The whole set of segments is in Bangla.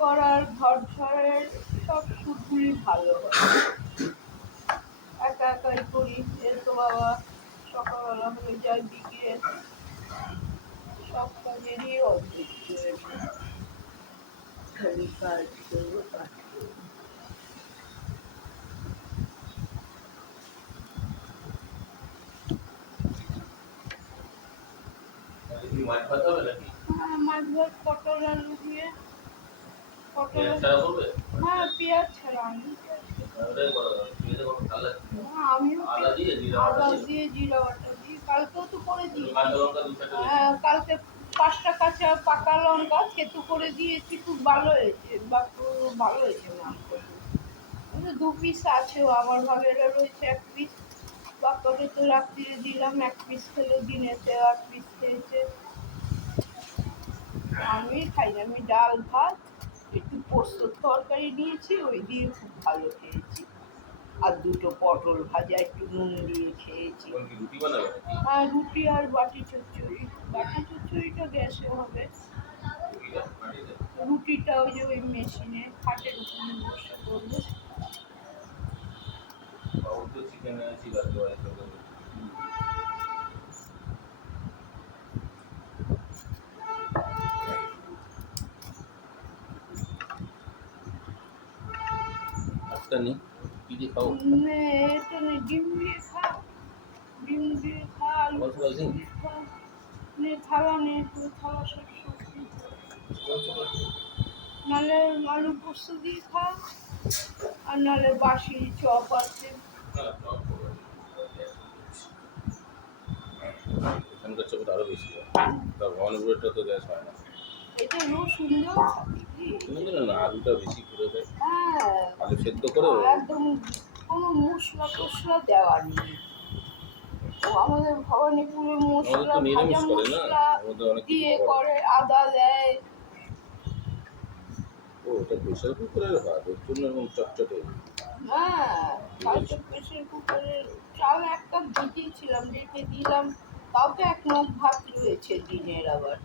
করার ঘর ঝড়ের সব শুটগুলি ভালো হয়। একা একাই করি, এর তো বাবা সকালবেলা হয়ে যায়, বিকেল সব কাজেরই অধৈর্য, খালি কাজ করবো কাজ করবো। হ্যাঁ, মাছ ভাত, পটল আলু দিয়ে। পটল, হ্যাঁ পেঁয়াজ ছাড়া, আমি আমিও আদা দিয়ে জিরা বাটা দিই। কালকেও তো করে দিয়েছি। হ্যাঁ, কালকে 5টা কাঁচা পাকা লঙ্কা থেতু করে দিয়েছি, খুব ভালো হয়েছে, বা ভালো হয়েছে মাংস। 2 পিস আছেও, আমার ভাগের রয়েছে 1 পিস। বাপ্পাকে তো রাত্রিরে দিলাম, 1 পিস খেলো, দিনেতে 8 পিস খেয়েছে। আমি খাই না, আমি ডাল ভাত একটু পোস্তর তরকারি নিয়েছি, ওই দিয়ে খুব ভালো খেয়েছি। আর 2টো পটল ভাজা একটু নুন দিয়ে খেয়েছি। হ্যাঁ, রুটি আর বাটি চচ্চড়ি। বাটি চচ্চড়িটা গ্যাসে হবে, রুটিটা ওই যে ওই মেশিনে খাটের উপরে বসে করবো। ডিম দিয়ে খা, ডিম দিয়ে খা, আলু দিয়ে খা, থালা নে, থালা সব সবজি, নাহলে আলু পোস্ত দিয়ে খা, আর নাহলে বাসি চপ আছে। এখানকার চপটা আরো বেশি হয়, ভবানীপুরেরটা তো গ্যাস হয় না। এটা রসুন দেওয়া না, আলুটা বেশি করে দেয়। হ্যাঁ, আলু সেদ্ধ করে একদম কোনো মশলা টসলা দেওয়া নেই। আমাদের ভবানীপুরে মশলা, ভাজা মশলা দিয়ে করে, আদা দেয়। ওটা প্রেশার কুকারের ভাত, ওর জন্য এরকম চটচটে। হ্যাঁ, কালকে প্রেশার কুকারের চাল 1 কাপ ভিজিয়েছিলাম, রেখে দিলাম, তাও তো 1 মগ ভাত রয়েছে দিনের, আবার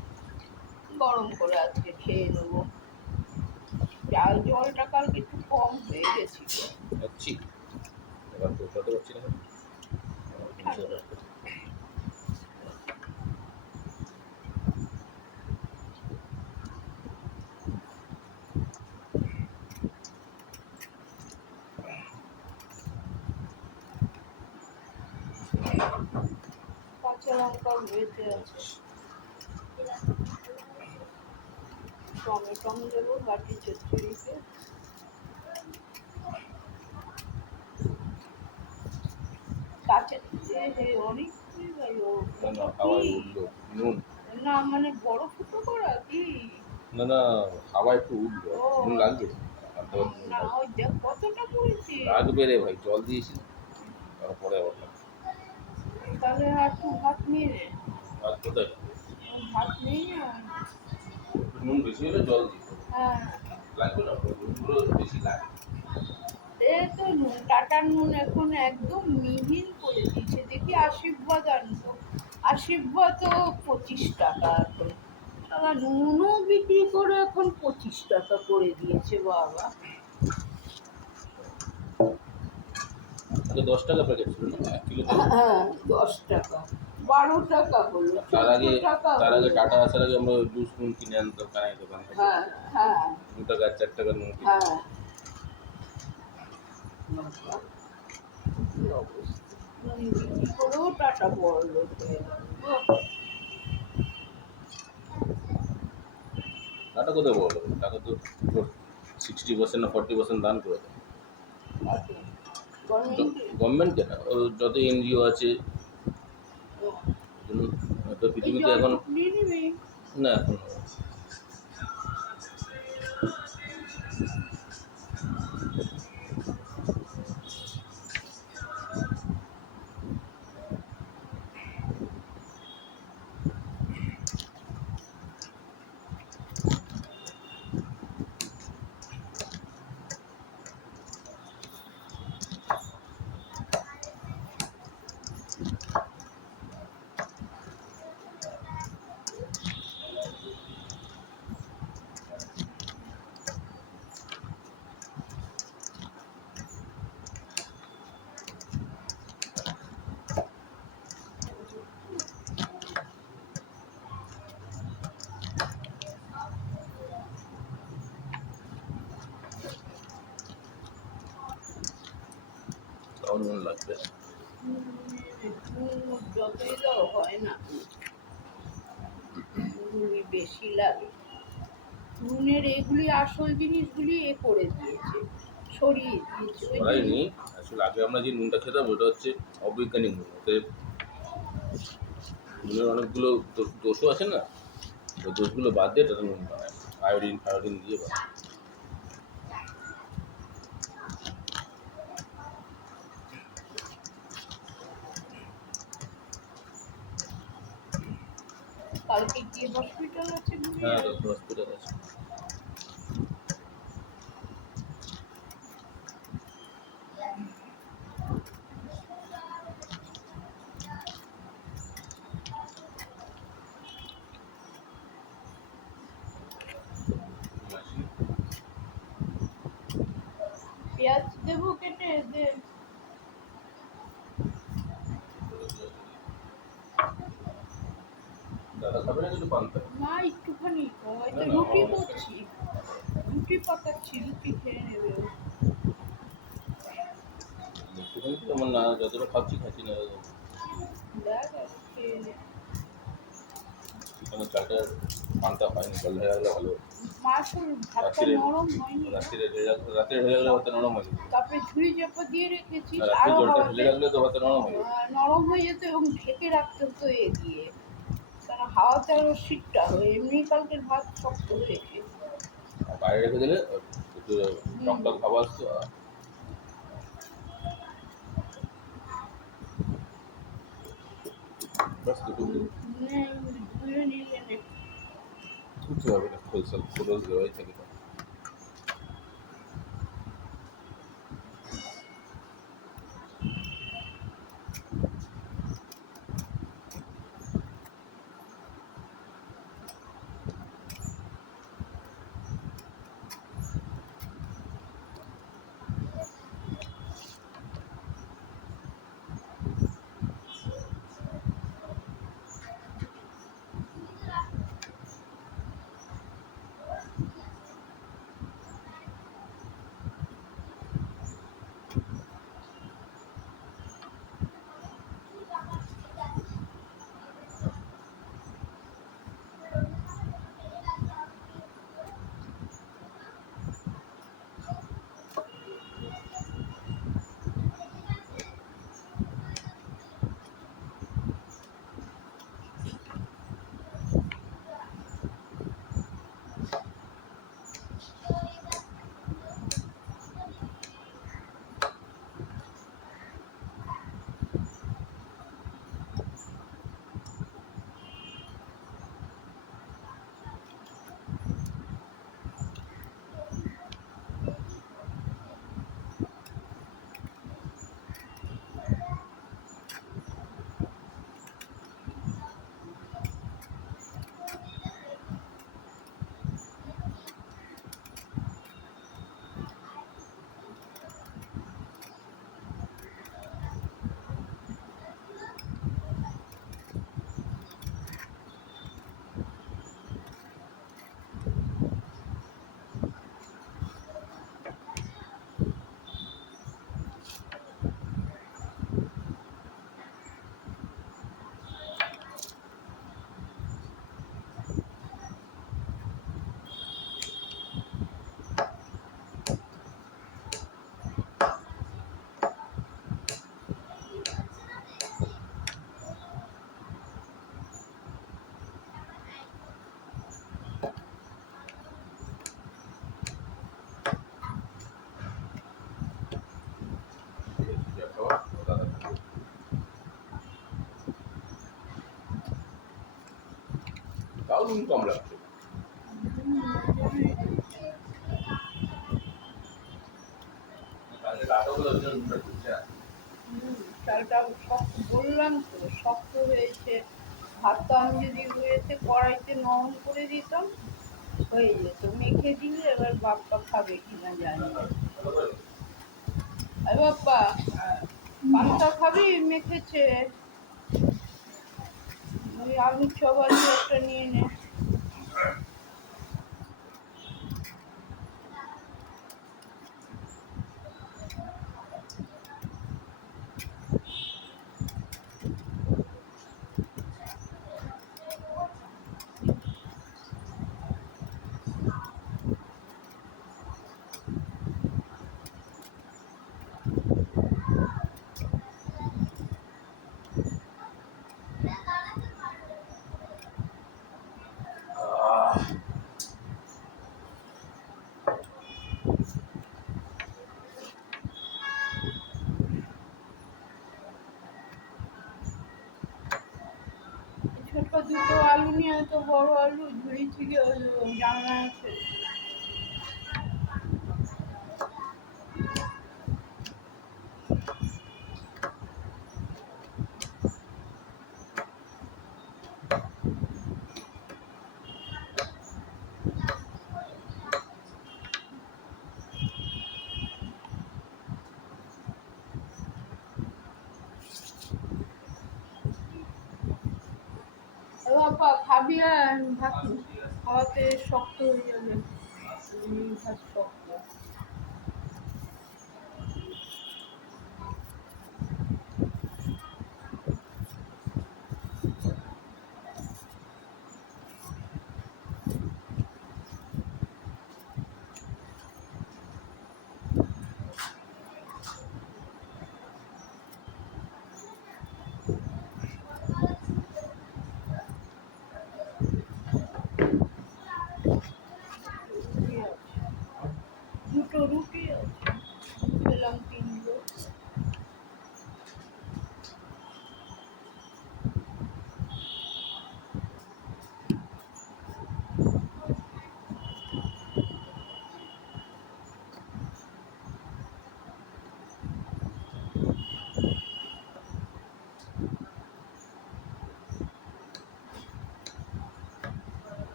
গরম করে আজকে খেয়ে নেবো। চাল জলটা কালকে একটু কম হয়ে গেছিল। এবার পোষাতে পারছি না। কাঁচা লঙ্কা ভেজে আছে, টমেটো দেবো বাটি চচ্চড়িতে। কাঁচা অনেক না, মানে বড় ফুটো করা কি না না, হাওয়া একটু উঠবে, নুন লাগবে না, ওই দেখ কতটা করেছি। লাগবে রে ভাই, জল দিয়েছি তারপরে আবার তাহলে একটু ভাত নিয়ে নে। ভাত কোথায়? ভাত নেই না, নুন বেশি হলে জল দিই। হ্যাঁ লাগবে না, নুনগুলো বেশি লাগে। এ তো নুন, টাটার নুন এখন একদম মিহিন করে দিয়েছে। দেখি আশীর্বাদ আনতো, আশীর্বাদও 25 টাকা এখন। সারা নুনও বিক্রি করে এখন 25 টাকা করে দিয়েছে বাবা। 10 টাকা প্যাকেট ছিল না 1 কিলো? হ্যাঁ, 10 টাকা, 12 টাকা হলো। তার আগে টাটা আসার আগে আমরা জুস নুন কিনে আনতাম কানাই দোকান থেকে। হ্যাঁ হ্যাঁ, 2 টাকা 4 টাকা নুন। হ্যাঁ, করেও টাটা বড় লোক হয়ে গেল। টাটা কোথায় বড় লোক? টাকা তো 60% না 40% দান করে দেয় গভর্নমেন্ট। কেন যত এনজিও আছে তো পৃথিবীতে এখন না, এখন নুন লাগবে। নুন যতই দাও হয় না, নুনই বেশি লাগে। নুনের এগুলি আসল জিনিসগুলি করে দিয়েছে, সরিয়ে দিয়েছে। ওই সরাইনি, আসলে আগে আমরা যে নুনটা খেতাম ওটা হচ্ছে অবৈজ্ঞানিক নুন। ওতে নুনের অনেকগুলো দোষও আছে না, ওই দোষগুলো বাদ দিয়ে তারা নুন বানায়, আয়োডিন ফায়োডিন দিয়ে বানায়। কালকে কি হসপিটাল আছে? হ্যাঁ, তো হসপিটাল আছে। পেঁয়াজ দেবো কেটে? দে। দাদা খাবে না কিছু পান্তা? না, একটুখানি হয়তো না, না, রুটি আমার করছি, রুটি পাকাচ্ছি, রুটি খেয়ে নেবে ও। একটুখানি তো আমার না, যতটা খাচ্ছি না। দেখ আর খেয়ে নে। এখানে চালটা পান্তা হয়নি, জল হয়ে গেলে ভালো। মাখন ভাতটা রাত্রিরে নরম হয়নি না। রাত্রিরে ঢেলে গেলে ভাতটা নরম হয়ে যাবে। তারপরে ঝুড়ি চাপা দিয়ে রেখেছিস, না, রাত্রে আরো জলটা হাওয়াতে ঢেলে রাখলে তো ভাতটা নরম হয়ে যাবে। নরম হয়ে যেত, এবং ঢেকে রাখতে হতো দিয়ে, কারণ হাওয়াতে আরো শীতটা হয়। এমনি কালকের ভাত শক্ত হয়েছে। আর বাইরে রেখে দিলে একটু টক খাওয়া আসতো। বাস দুটো ধুয়ে নিলে নে। ধুতে হবে না, খোলস দেওয়াই থাকে। তাও নুন কম লাগছে। চালটা শক্ত, বললাম তো শক্ত হয়েছে। ভাতটা আমি যদি হয়েছে কড়াইতে নরম করে দিতাম হয়ে যেত। মেখে দিলে এবার বাপ্পা খাবে কিনা জানি না। আরে বাপ্পা, পান্তা খাবি? মেখেছে ওই আলুর চপ আছে, একটা নিয়ে নে। ছোট দুটো আলু নিয়ে তো বড় আলু ঝুড়ি থেকে জানলা আছে। বাবা খাবি আর ভাত খাওয়াতে শক্ত হয়ে যাবে। ভাত শক্ত।